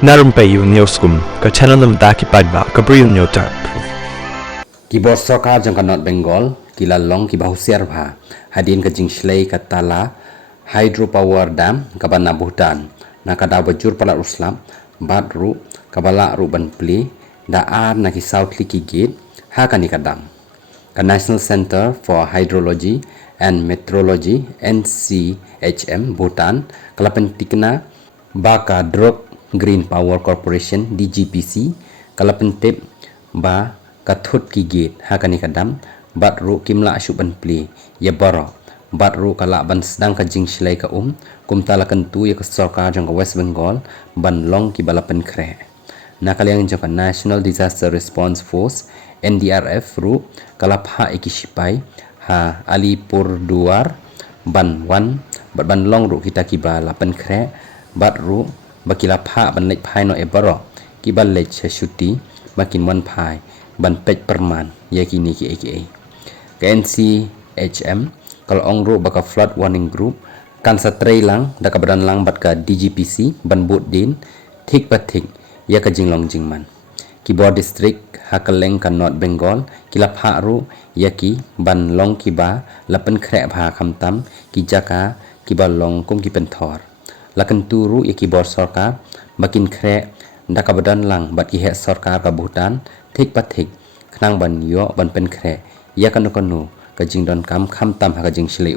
Na Rympei U ka channel nabynta ki paidbah ka Bri U Hynñiewtrep. Kibor soka jang ka North Bengal kila long ki bahusiar Phah hadin ka jing shlei ka tala hydropower dam ka bana Bhutan na ka da bajur pala ruslam bat ru ka bala ru ban pli da ar na ki southly ki gate ha ka ni ka dam ka National Center for Hydrology and Meteorology NCHM Bhutan kalapan tikna ba ka drop Green Power Corporation DGPC kalapan tip ba kathut ki gate ha kani kadam bat ru kimla ashu ban pli ya baroh bat ru kala ban sdang ka jing shlei ka kumtala kantu ya ka sarkar jang ka West Bengal ban long ki bala pynkhreh na kalyang jang ka National Disaster Response Force NDRF ru kala Phah ikisipai ha Alipurduar ban wan bat ban long ru kita ki bala pynkhreh bat ru bakila Phah ban lech phai no e baroh ki ban lech shuti makin wan phai ban pej perman ya kini ki aka ka NCHM kalau ongro baka flood warning group kan sa tray lang da ka badan lang bat ka DGPC ban bot din thik pathik ya ka jinglong jingman ki bor district hakaleng ka North Bengal kila Phah ru ya ki ban long ki ba lapen khre Phah khamtam ki jaka ki ba long kum ki penthor lakan turu ya ki bor sarkar bakin khre da ka badan lang bat ki he sarkar ka Bhutan thik pathik khnang ban yo ban pynkhreh ya kanu ka jing don kam kham tam ha ka jing shlei